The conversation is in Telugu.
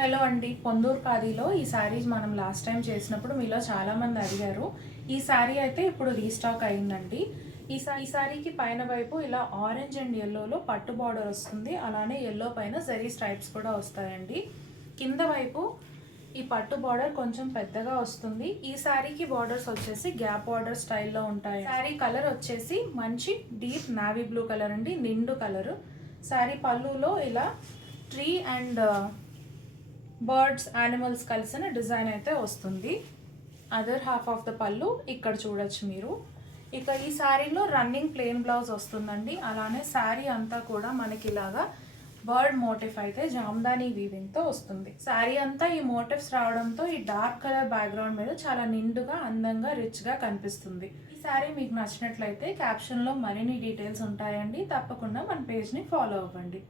హలో అండి, పొందూరు ఖాదీలో ఈ శారీస్ మనం లాస్ట్ టైం చేసినప్పుడు మీలో చాలామంది అడిగారు. ఈ శారీ అయితే ఇప్పుడు రీస్టాక్ అయిందండి. ఈ శారీకి పైన వైపు ఇలా ఆరెంజ్ అండ్ ఎల్లోలో పట్టు బార్డర్ వస్తుంది. అలానే ఎల్లో పైన జరీ స్ట్రైప్స్ కూడా వస్తాయండి. కింద వైపు ఈ పట్టు బార్డర్ కొంచెం పెద్దగా వస్తుంది. ఈ శారీకి బార్డర్స్ వచ్చేసి గ్యాప్ బార్డర్ స్టైల్లో ఉంటాయి. శారీ కలర్ వచ్చేసి మంచి డీప్ నావీ బ్లూ కలర్ అండి, నిండు కలరు. శారీ పళ్ళులో ఇలా ట్రీ అండ్ బర్డ్స్ యానిమల్స్ కలిసిన డిజైన్ అయితే వస్తుంది. అదర్ హాఫ్ ఆఫ్ ద పళ్ళు ఇక్కడ చూడొచ్చు మీరు. ఇక ఈ శారీలో రన్నింగ్ ప్లెయిన్ బ్లౌజ్ వస్తుందండి. అలానే శారీ అంతా కూడా మనకి ఇలాగా బర్డ్ మోటిఫ్ అయితే జామ్దానీ వీవింగ్తో వస్తుంది. శారీ అంతా ఈ మోటివ్స్ రావడంతో ఈ డార్క్ కలర్ బ్యాక్గ్రౌండ్ మీద చాలా నిండుగా అందంగా రిచ్గా కనిపిస్తుంది. ఈ శారీ మీకు నచ్చినట్లయితే క్యాప్షన్లో మరిన్ని డీటెయిల్స్ ఉంటాయండి. తప్పకుండా మన పేజ్ని ఫాలో అవ్వండి.